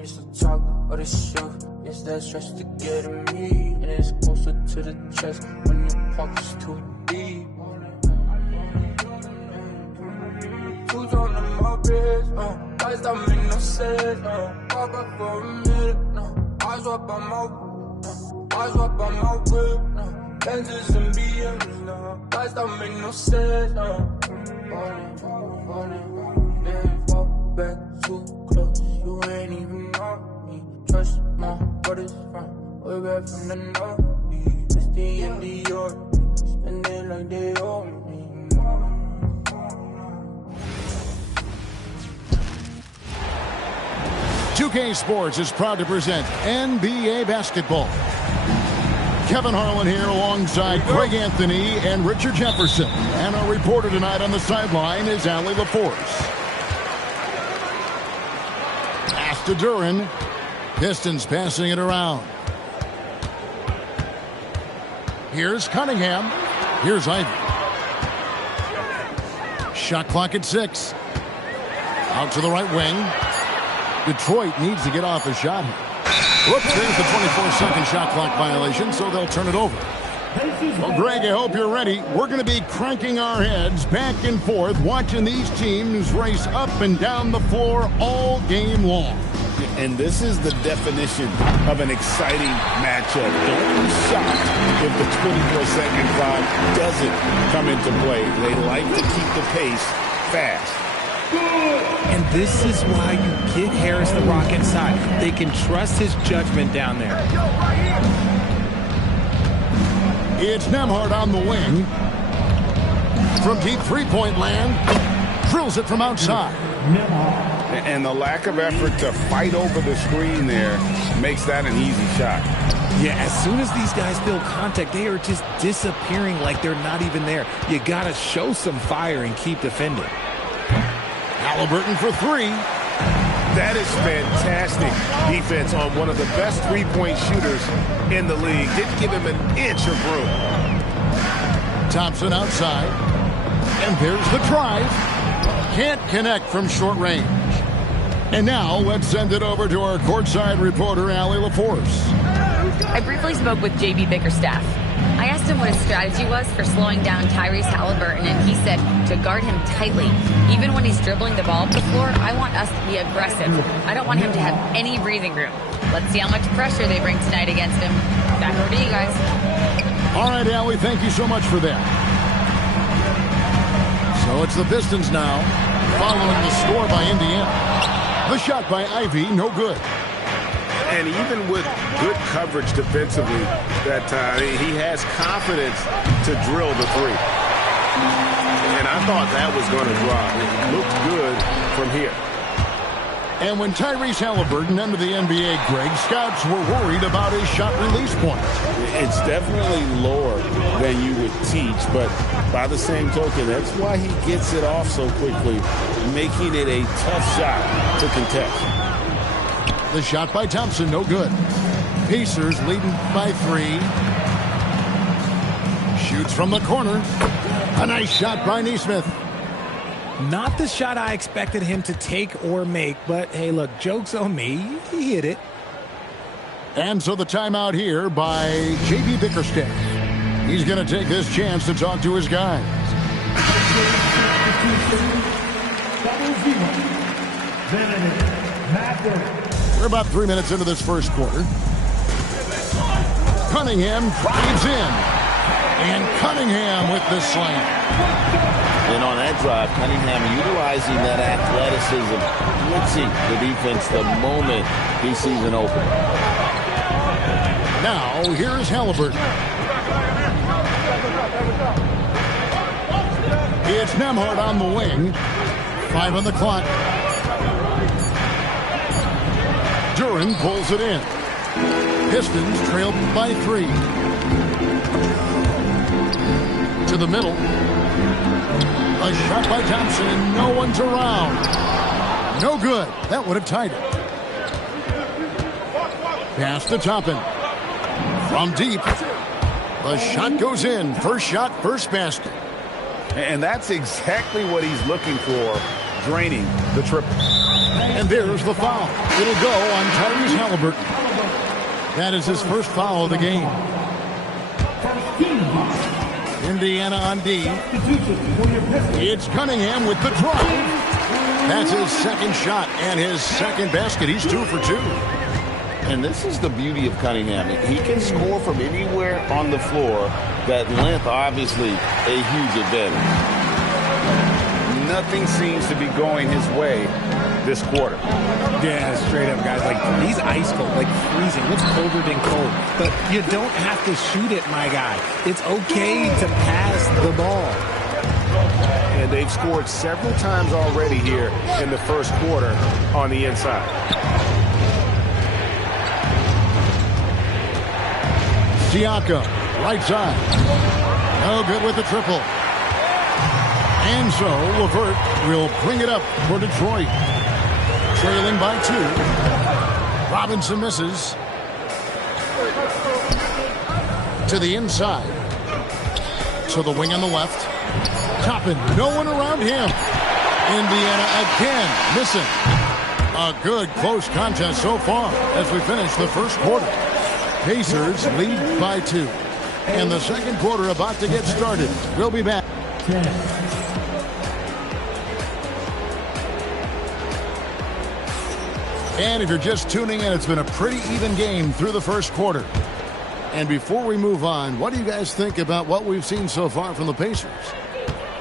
me to talk or to show. It's that stress to get at me, and it's closer to the chest when you walk is too deep. Two on my wrist, lights don't make no sense, walk up for a minute, eyes up on my whip, lenses and BMs, lights don't make no sense, falling, yeah, fall back too close, you ain't even know me, trust my brothers from way back from the north, it's the end of your, spend it like they owe me. 2K Sports is proud to present NBA basketball. Kevin Harlan here alongside Greg Anthony and Richard Jefferson. And our reporter tonight on the sideline is Allie LaForce. Pass to Duran. Pistons passing it around. Here's Cunningham. Here's Ivy. Shot clock at 6. Out to the right wing. Detroit needs to get off a shot here. Whoops, there's the 24-second shot clock violation, so they'll turn it over. Well, Greg, I hope you're ready. We're going to be cranking our heads back and forth, watching these teams race up and down the floor all game long. And this is the definition of an exciting matchup. Don't be shocked if the 24-second clock doesn't come into play. They like to keep the pace fast. And this is why you get Harris the Rock inside. They can trust his judgment down there. It's Nembhard on the wing. From deep three-point land. Drills it from outside. And the lack of effort to fight over the screen there makes that an easy shot. Yeah, as soon as these guys feel contact, they are just disappearing like they're not even there. You got to show some fire and keep defending. Halliburton for 3. That is fantastic defense on one of the best three-point shooters in the league. Didn't give him an inch of room. Thompson outside. And there's the drive. Can't connect from short range. And now let's send it over to our courtside reporter, Allie LaForce. I briefly spoke with J.B. Bickerstaff. I asked him what his strategy was for slowing down Tyrese Halliburton, and he said to guard him tightly. Even when he's dribbling the ball up the floor, I want us to be aggressive. I don't want him to have any breathing room. Let's see how much pressure they bring tonight against him. Back over to you guys. All right, Allie, thank you so much for that. So it's the Pistons now, following the score by Indiana. The shot by Ivy, no good. And even with good coverage defensively that time, he has confidence to drill the three. And I thought that was going to drop. It looked good from here. And when Tyrese Halliburton entered the NBA, Greg, scouts were worried about his shot release point. It's definitely lower than you would teach, but by the same token, that's why he gets it off so quickly, making it a tough shot to contest. The shot by Thompson, no good. Pacers leading by 3. Shoots from the corner. A nice shot by Nesmith. Not the shot I expected him to take or make, but hey, look, joke's on me. He hit it. And so the timeout here by J.B. Bickerstaff. He's going to take this chance to talk to his guys. We're about 3 minutes into this first quarter. Cunningham drives in. And Cunningham with the slam. And on that drive, Cunningham utilizing that athleticism, blitzing the defense the moment he sees an opening. Now, here's Halliburton. It's Nembhard on the wing. 5 on the clock. Duran pulls it in. Pistons trailed by 3. To the middle. A shot by Thompson, and no one's around. No good. That would have tied it. Pass to Toppin. From deep. The shot goes in. First shot, first basket. And that's exactly what he's looking for, draining the triple. And there's the foul. It'll go on Tyrese Halliburton. That is his first foul of the game. Indiana on D. It's Cunningham with the drive. That's his second shot and his second basket. He's 2 for 2. And this is the beauty of Cunningham. He can score from anywhere on the floor. That length, obviously, a huge advantage. Nothing seems to be going his way this quarter. Yeah, straight up, guys. Like, he's ice cold, like freezing. What's colder than cold? But you don't have to shoot it, my guy. It's okay to pass the ball. And they've scored several times already here in the first quarter on the inside. Siakam, right side. No good with the triple. And so LeVert will bring it up for Detroit. Trailing by 2. Robinson misses. To the inside. To the wing on the left. Toppin, no one around him. Indiana again missing. A good close contest so far as we finish the first quarter. Pacers lead by 2. And the second quarter about to get started. We'll be back. 10. And if you're just tuning in, it's been a pretty even game through the first quarter. And before we move on, what do you guys think about what we've seen so far from the Pacers?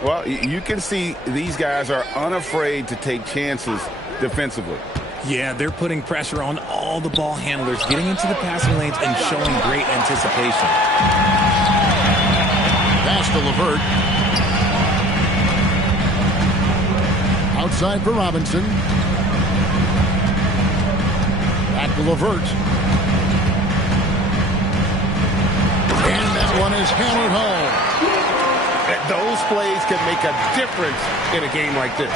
Well, you can see these guys are unafraid to take chances defensively. Yeah, they're putting pressure on all the ball handlers, getting into the passing lanes and showing great anticipation. Pass to LeVert. Outside for Robinson. Back to LeVert. And that one is hammered home. Those plays can make a difference in a game like this.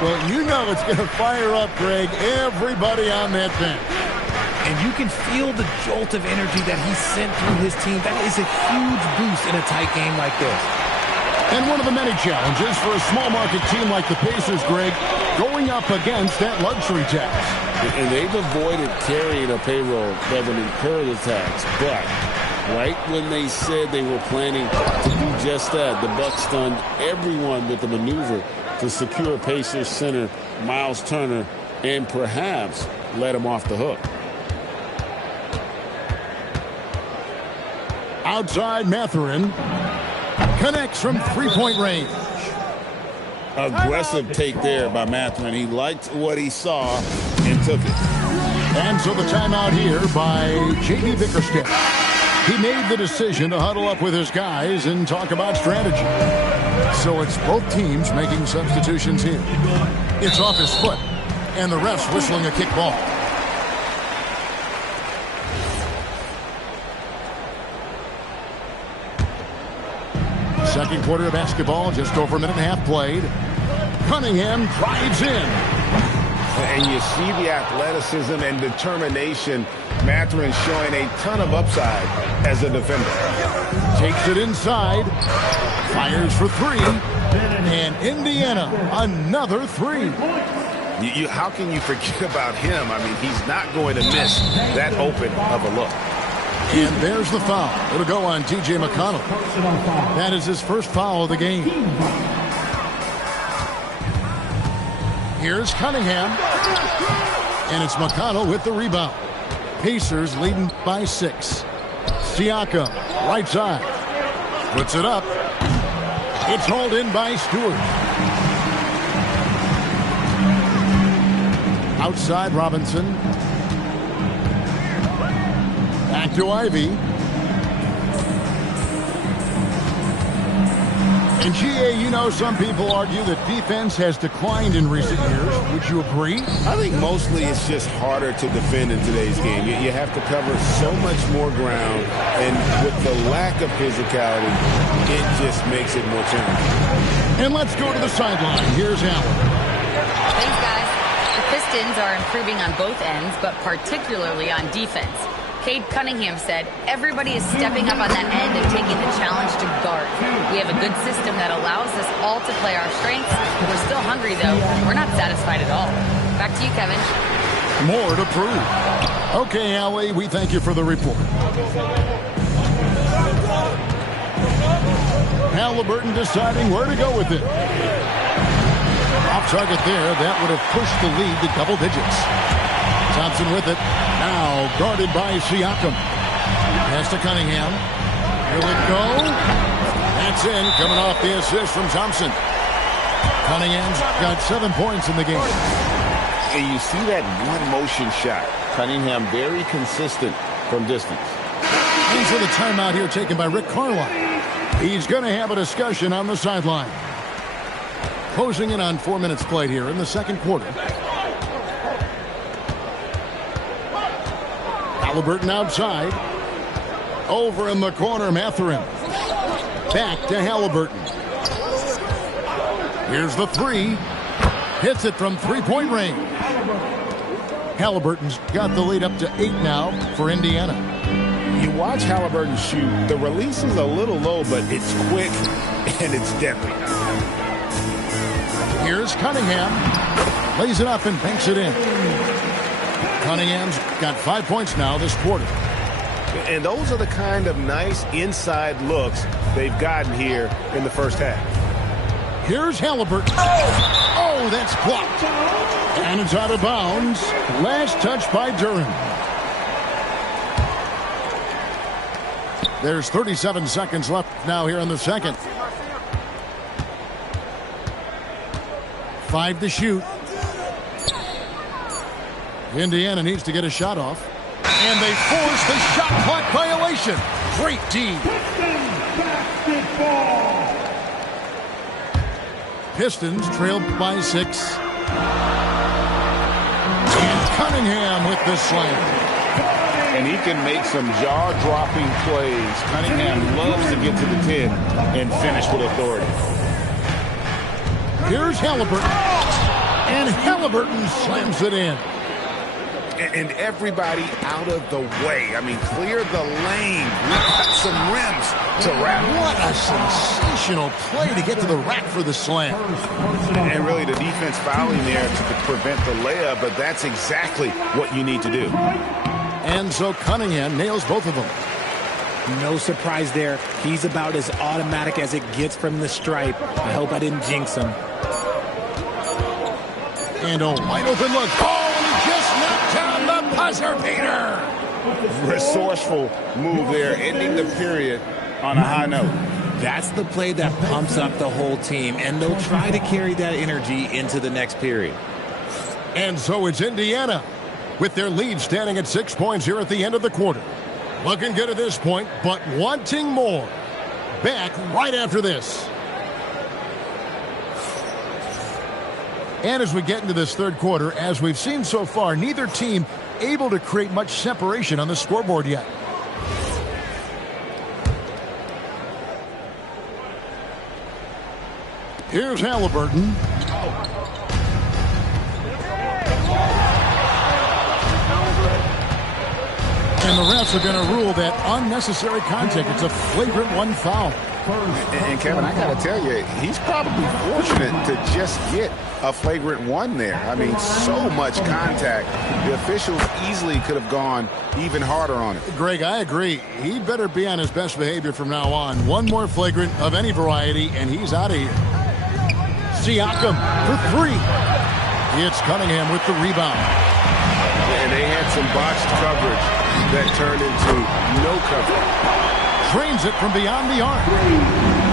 Well, you know it's going to fire up, Greg, everybody on that bench. And you can feel the jolt of energy that he sent through his team. That is a huge boost in a tight game like this. And one of the many challenges for a small market team like the Pacers, Greg, going up against that luxury tax. And they've avoided carrying a payroll that would incur the tax. But right when they said they were planning to do just that, the Bucks stunned everyone with the maneuver to secure Pacers center Miles Turner and perhaps let him off the hook. Outside Mathurin. Connects from three-point range. Aggressive take there by Mathurin. He liked what he saw and took it. And so the timeout here by J.B. Bickerstaff. He made the decision to huddle up with his guys and talk about strategy. So it's both teams making substitutions here. It's off his foot, and the ref's whistling a kick ball. Second quarter of basketball, just over a minute and a half played. Cunningham drives in. And you see the athleticism and determination. Mathurin showing a ton of upside as a defender. Takes it inside. Fires for 3. And Indiana, another 3. How can you forget about him? I mean, he's not going to miss that open of a look. And there's the foul. It'll go on T.J. McConnell. That is his first foul of the game. Here's Cunningham. And it's McConnell with the rebound. Pacers leading by 6. Siakam, right side. Puts it up. It's hauled in by Stewart. Outside Robinson. Back to Ivy. And GA, you know, some people argue that defense has declined in recent years. Would you agree? I think mostly it's just harder to defend in today's game. You have to cover so much more ground, and with the lack of physicality, it just makes it more challenging. And let's go to the sideline. Here's Allen. Thanks, guys. The Pistons are improving on both ends, but particularly on defense. Cade Cunningham said, everybody is stepping up on that end and taking the challenge to guard. We have a good system that allows us all to play our strengths. We're still hungry, though. We're not satisfied at all. Back to you, Kevin. More to prove. Okay, Allie, we thank you for the report. Halliburton deciding where to go with it. Off target there. That would have pushed the lead to double digits. Thompson with it. Now guarded by Siakam. Pass to Cunningham. Will it go? That's in. Coming off the assist from Thompson. Cunningham's got 7 points in the game. And you see that one motion shot. Cunningham very consistent from distance. And so the timeout here taken by Rick Carlisle. He's going to have a discussion on the sideline. Closing in on 4 minutes played here in the second quarter. Halliburton outside. Over in the corner, Mathurin. Back to Halliburton. Here's the three. Hits it from three-point range. Halliburton's got the lead up to 8 now for Indiana. You watch Halliburton shoot. The release is a little low, but it's quick and it's deadly. Here's Cunningham. Lays it up and banks it in. Cunningham's got 5 points now this quarter. And those are the kind of nice inside looks they've gotten here in the first half. Here's Halliburton. Oh, that's blocked. And it's out of bounds. Last touch by Durham. There's 37 seconds left now here in the second. 5 to shoot. Indiana needs to get a shot off. And they force the shot clock violation. Great D. Pistons trailed by 6. And Cunningham with the slam. And he can make some jaw-dropping plays. Cunningham loves to get to the 10 and finish with authority. Here's Halliburton. And Halliburton slams it in. And everybody out of the way. I mean, clear the lane. Cut some rims to wrap. What a sensational play to get to the rack for the slam. And really the defense fouling there to prevent the layup, but that's exactly what you need to do. And so Cunningham nails both of them. No surprise there. He's about as automatic as it gets from the stripe. I hope I didn't jinx him. And a wide open look. Oh, and he just knocked down the buzzer beater. Resourceful move there, ending the period on a high note. That's the play that pumps up the whole team, and they'll try to carry that energy into the next period. And so it's Indiana with their lead standing at 6 points here at the end of the quarter. Looking good at this point, but wanting more. Back right after this. And as we get into this third quarter, as we've seen so far, neither team able to create much separation on the scoreboard yet. Here's Halliburton. And the refs are going to rule that unnecessary contact. It's a flagrant 1 foul. And Kevin, I got to tell you, he's probably fortunate to just get a flagrant 1 there. I mean, so much contact. The officials easily could have gone even harder on it. Greg, I agree. He better be on his best behavior from now on. One more flagrant of any variety, and he's out of here. Siakam for 3. It's Cunningham with the rebound. And they had some botched coverage that turned into no coverage. Trains it from beyond the arc.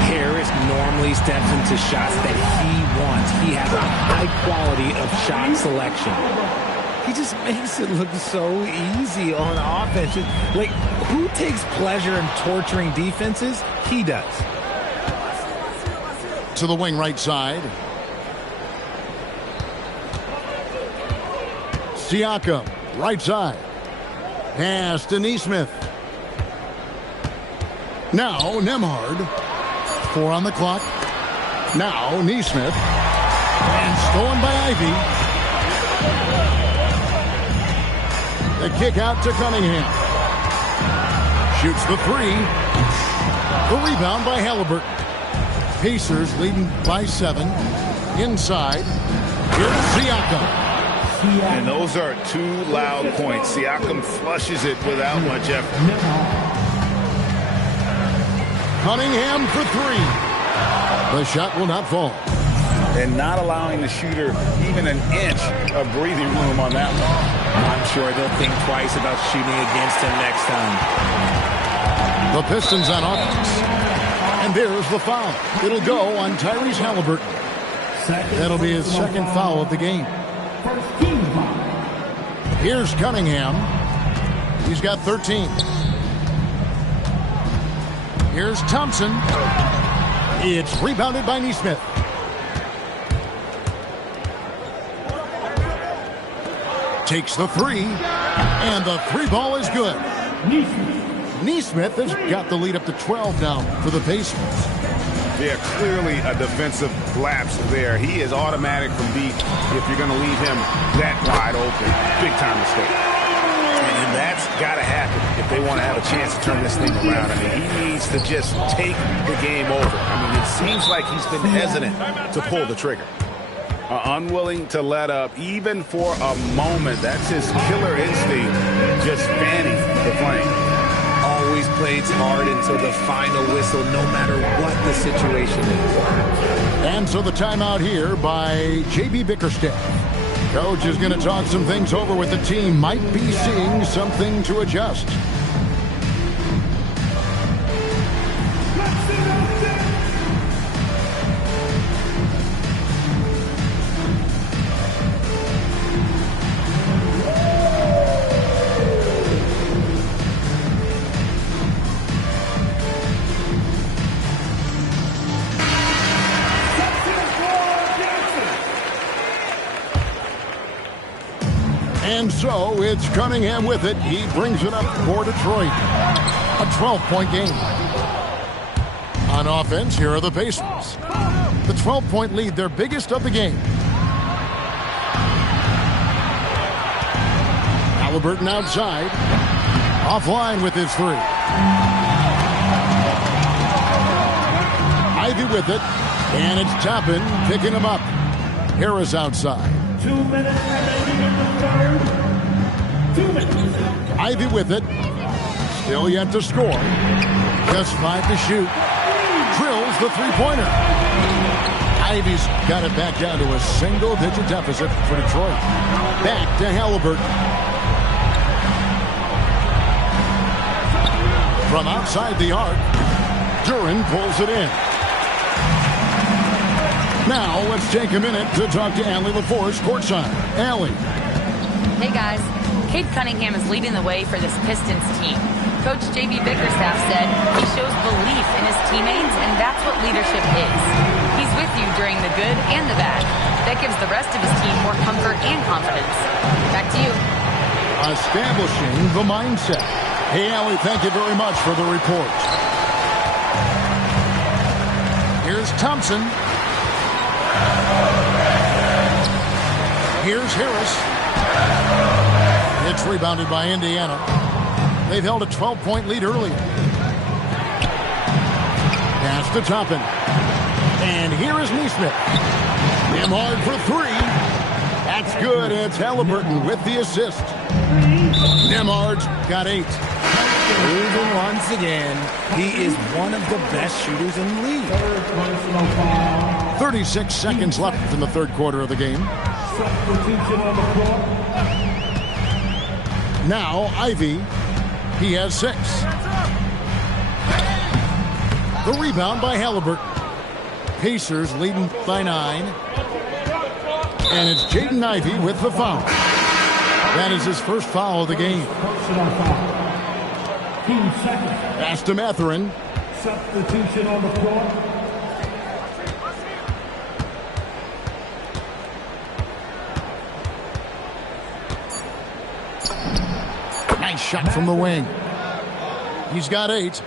Harris normally steps into shots that he wants. He has a high quality of shot selection. He just makes it look so easy on offense. Like, who takes pleasure in torturing defenses? He does. To the wing right side. Siakam, right side. Pass to Nesmith. Now Nembhard. 4 on the clock. Now Nesmith. And stolen by Ivy. The kick out to Cunningham. Shoots the three. The rebound by Halliburton. Pacers leading by 7. Inside. Here's Siakam. And those are 2 loud points. Siakam flushes it without much effort. Cunningham for 3. The shot will not fall. And not allowing the shooter even an inch of breathing room on that one. I'm sure they'll think twice about shooting against him next time. The Pistons on offense. And there's the foul. It'll go on Tyrese Halliburton. That'll be his second foul of the game. Here's Cunningham. He's got 13. Here's Thompson. It's rebounded by Nesmith. Takes the three, and the 3 ball is good. Nesmith has got the lead up to 12 now for the Pacers. Yeah, clearly a defensive lapse there. He is automatic from deep if you're going to leave him that wide open. Big time mistake. And that's got to happen if they want to have a chance to turn this thing around. I mean, he needs to just take the game over. I mean, it seems like he's been hesitant to pull the trigger. Unwilling to let up even for a moment. That's his killer instinct, just fanning the flame. Always plays hard until the final whistle, no matter what the situation is. And so the timeout here by J.B. Bickerstaff. Coach is going to talk some things over with the team. Might be seeing something to adjust. And so it's Cunningham with it. He brings it up for Detroit. A 12-point game. On offense, here are the Pacers. The 12-point lead, their biggest of the game. Halliburton outside. Offline with his 3. Ivy with it. And it's Toppin picking him up. Harris outside. 2 minutes remaining in the third. 2 minutes. Ivy with it. Still yet to score. Just 5 to shoot. Drills the 3-pointer. Ivy's got it back down to a single-digit deficit for Detroit. Back to Halliburton. From outside the arc, Duran pulls it in. Now, let's take a minute to talk to Allie LaForce courtside. Allie. Hey, guys. Cade Cunningham is leading the way for this Pistons team. Coach J.B. Bickerstaff said he shows belief in his teammates, and that's what leadership is. He's with you during the good and the bad. That gives the rest of his team more comfort and confidence. Back to you. Establishing the mindset. Hey, Allie, thank you very much for the report. Here's Thompson. Here's Harris. It's rebounded by Indiana. They've held a 12-point lead earlier. Pass to Toppin. And here is Nesmith. Nembhard for 3. That's good. It's Halliburton with the assist. Nembhard's got 8. Moving once again, he is one of the best shooters in the league. 36 seconds left in the third quarter of the game. Now, Ivy. He has 6. The rebound by Halliburton. Pacers leading by 9. And it's Jaden Ivey with the foul. That is his first foul of the game. Pass to Mathurin. Substitution on the floor. Nice shot from the wing. He's got 8.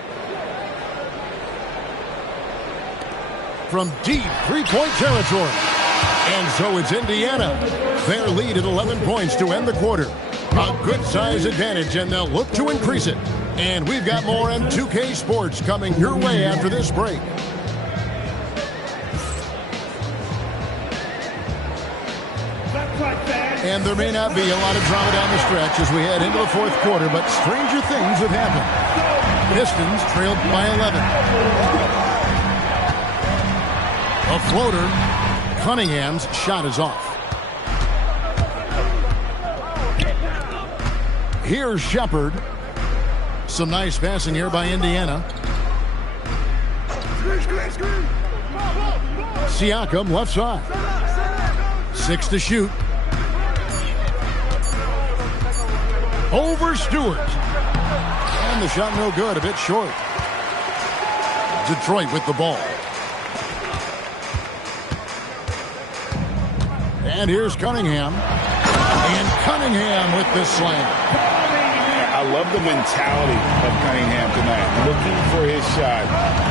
From deep 3-point territory. And so it's Indiana. Their lead at 11 points to end the quarter. A good size advantage, and they'll look to increase it. And we've got more M2K Sports coming your way after this break. And there may not be a lot of drama down the stretch as we head into the fourth quarter, but stranger things have happened. Pistons trailed by 11. A floater. Cunningham's shot is off. Here's Shepard. Some nice passing here by Indiana. Siakam left side. 6 to shoot. Over Stewart. And the shot no good, a bit short. Detroit with the ball. And here's Cunningham. And Cunningham with this slam. I love the mentality of Cunningham tonight. Looking for his shot.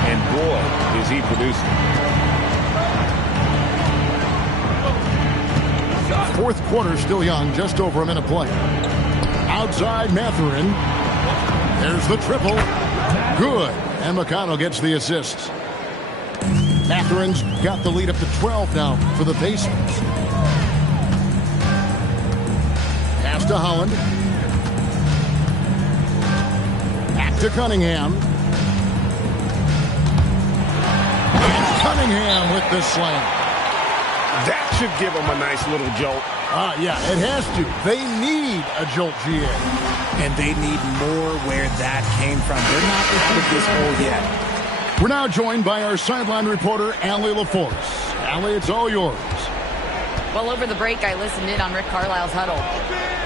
And boy, is he producing. Fourth quarter still young, just over a minute play. Outside Mathurin. There's the triple. Good. And McConnell gets the assist. Mathurin's got the lead up to 12 now for the Pacers. Pass to Holland. Back to Cunningham. And Cunningham with the slam. That should give them a nice little jolt. Yeah, it has to. They need a jolt, GA. And they need more where that came from. They're not out of this hole yet. We're now joined by our sideline reporter, Allie LaForce. Allie, it's all yours. Well, over the break, I listened in on Rick Carlisle's huddle.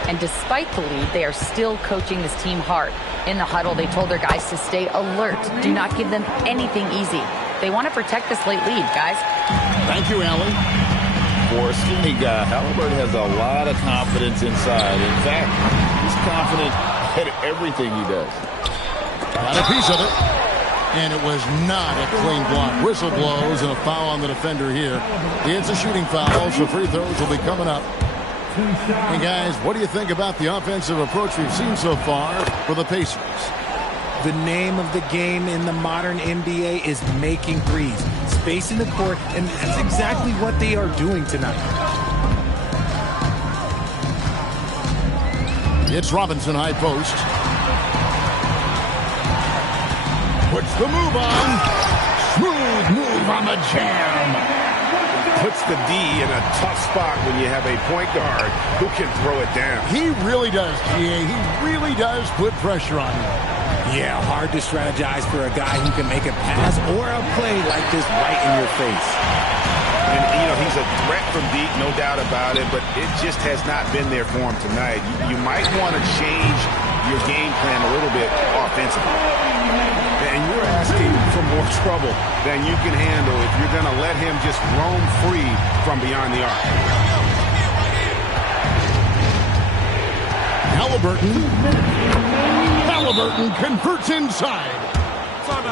And despite the lead, they are still coaching this team hard. In the huddle, they told their guys to stay alert. Do not give them anything easy. They want to protect this late lead, guys. Thank you, Allie. For a skinny guy, Halliburton has a lot of confidence inside. In fact, he's confident at everything he does. Got a piece of it. And it was not a clean block. Whistle blows and a foul on the defender here. It's a shooting foul, so free throws will be coming up. And guys, what do you think about the offensive approach we've seen so far for the Pacers? The name of the game in the modern NBA is making threes. Space in the court, and that's exactly what they are doing tonight. It's Robinson high post. Puts the move on. Smooth move on the jam. Puts the D in a tough spot when you have a point guard who can throw it down. He really does, GA. He really does put pressure on him. Yeah, hard to strategize for a guy who can make a pass or a play like this right in your face. And, you know, he's a threat from deep, no doubt about it, but it just has not been there for him tonight. You might want to change your game plan a little bit offensively. And you're asking for more trouble than you can handle if you're going to let him just roam free from beyond the arc. Halliburton converts inside.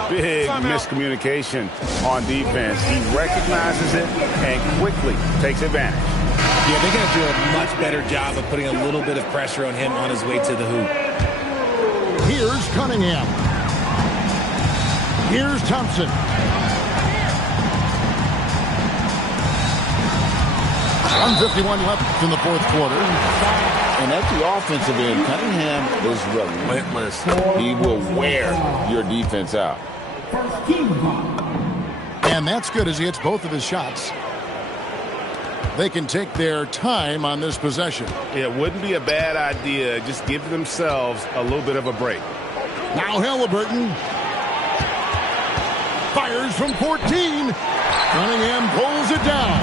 Big miscommunication on defense. He recognizes it and quickly takes advantage. Yeah, they're going to do a much better job of putting a little bit of pressure on him on his way to the hoop. Here's Cunningham. Here's Thompson. 1:51 left in the fourth quarter. And at the offensive end, Cunningham is relentless. He will wear your defense out. And that's good as he hits both of his shots. They can take their time on this possession. It wouldn't be a bad idea. Just give themselves a little bit of a break. Now Halliburton fires from 14. Cunningham pulls it down.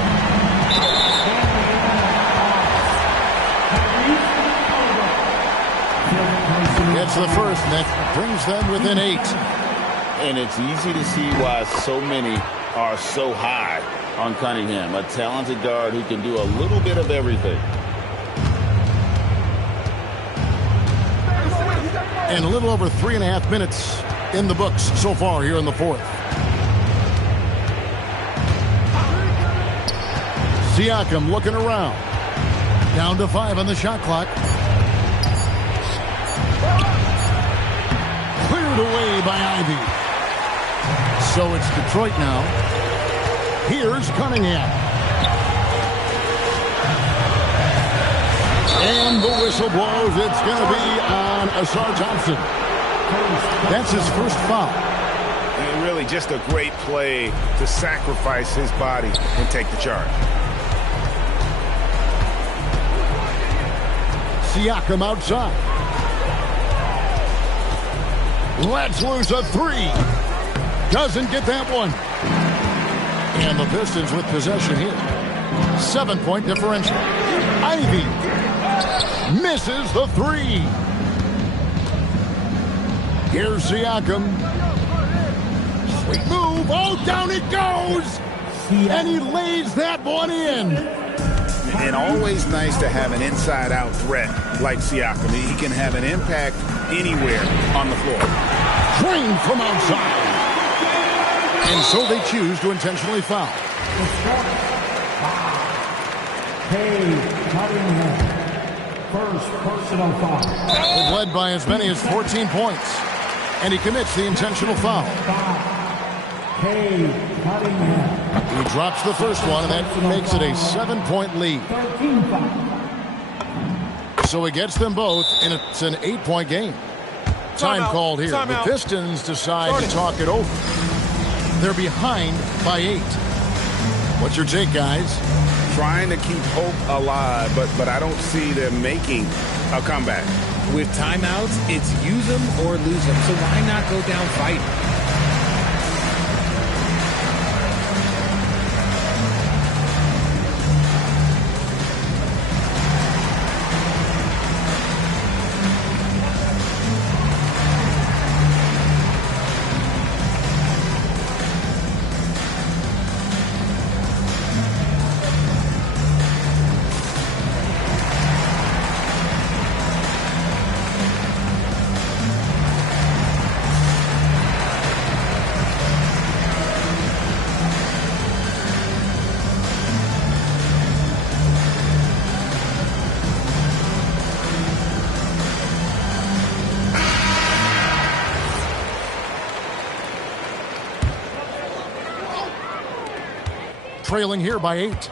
It's the first, and that brings them within 8. And it's easy to see why so many are so high on Cunningham, a talented guard who can do a little bit of everything. And a little over 3.5 minutes in the books so far here in the fourth. Siakam looking around. Down to 5 on the shot clock. cleared away by Ivy. So it's Detroit now. Here's Cunningham. And the whistle blows. It's going to be on Asar Thompson. That's his first foul. And really just a great play to sacrifice his body and take the charge. Siakam outside. Let's lose a three. Doesn't get that one. And the Pistons with possession here. 7-point differential. Ivy misses the three. Here's Siakam. Sweet move. Oh, down it goes. And he lays that one in. And always nice to have an inside-out threat like Siakam. He can have an impact anywhere on the floor. Drained from outside. And so they choose to intentionally foul. First personal foul. They've led by as many as 14 points. And he commits the intentional foul. He drops the first one, and that makes it a 7-point lead. So he gets them both, and it's an 8-point game. Time called here. The Pistons decide to talk it over. They're behind by 8. What's your take, guys? Trying to keep hope alive, but I don't see them making a comeback. With timeouts, it's use them or lose them. So why not go down fighting? Trailing here by 8. So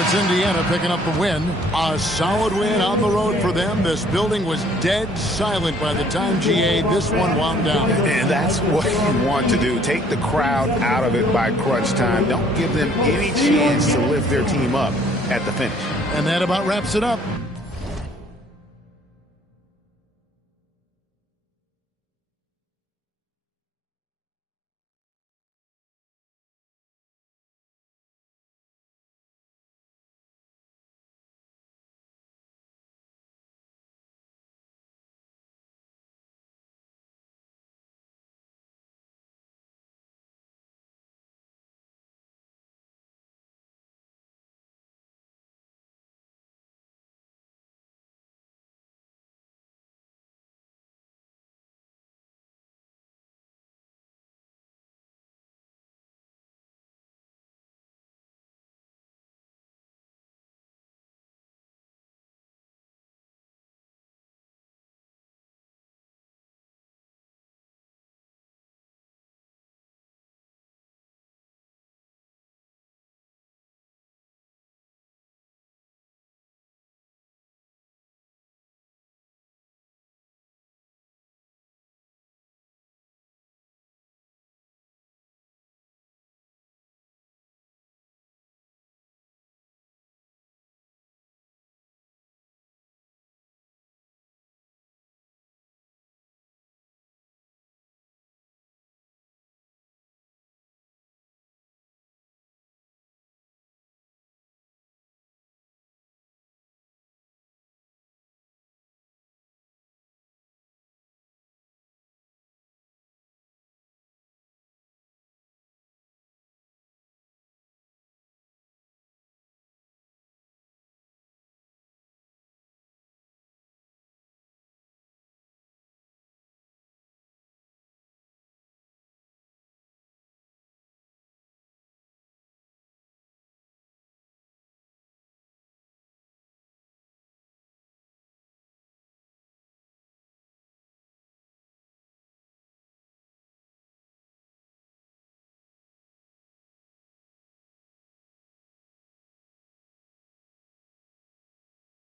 it's Indiana picking up the win. A solid win on the road for them. This building was dead silent by the time, GA, this one wound down. And that's what you want to do. Take the crowd out of it by crunch time. Don't give them any chance to lift their team up at the finish. And that about wraps it up.